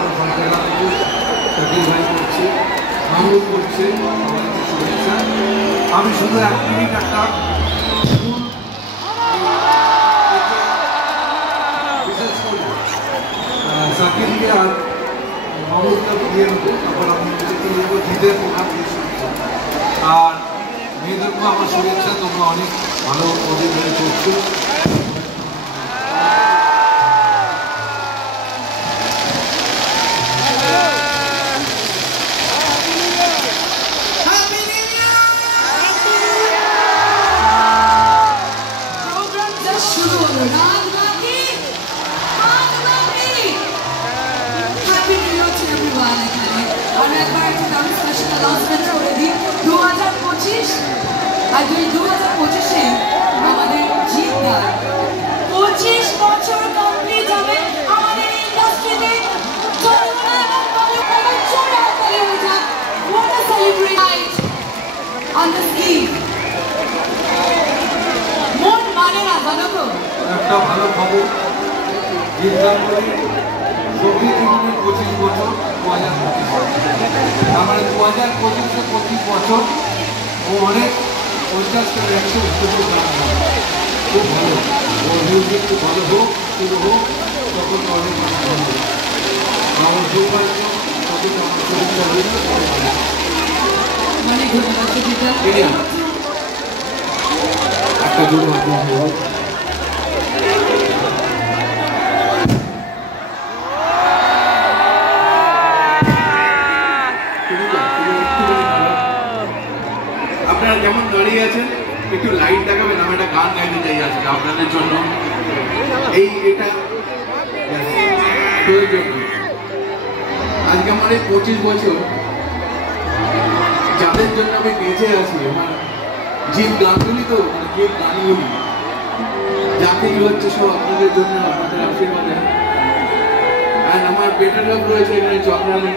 ভালো সঞ্চালনা করছে, শাকিল ভাই করছে, মামুন করছে, সবাইকে শুভেচ্ছা। আমি শুধু এক মিনিট একটা বিশেষ করে শাকিলকে আর মামুনকে দিয়ে নেবো, তারপর আমি নেবো জিদের প্রধান আর মেয়েদেরকেও আমার শুভেচ্ছা। তোমরা অনেক ভালো পদে করছো। আর 2025-এ আমাদের জিতদার 25 বছর কমপ্লিট হবে আমাদের ইন্ডাস্ট্রিতে। What a celebrate on the scheme. মন মানে না জানো তো, একটা ভালো খবর, জিতদার সঙ্গীত জীবনের 25 বছর 2025, তার মানে 2025-এ 25 বছর ও অনেক 50টা 100 গান খুব ভালো। ও মিউজিক খুব ভালো হোক, শুরু হোক, তখন অনেক ভালো আমার সৌভাগ্য, তখন আমার শুভেচ্ছা রয়েছে। অনেক ধন্যবাদ একটা জোর মাধ্যম হোক। আপনারা যেমন দাঁড়িয়ে আছেন একটু লাইট দেখাবেন, আমি একটা গান গাইতে চাই আজকে আপনাদের জন্য। এটা আজকে আমার এই 25 বছর যাদের জন্য আমি বেঁচে আছি, আমার যে গানগুলি তো যে গানগুলি যাতেই হচ্ছে সব আপনাদের জন্য, আপনাদের আশীর্বাদে। আর আমার বেটার লাভ রয়েছে এখানে চন্দ্রানী।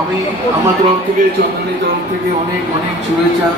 আমি আমার তরফ থেকে, চন্দ্রানীর তরফ থেকে অনেক অনেক শুভেচ্ছা।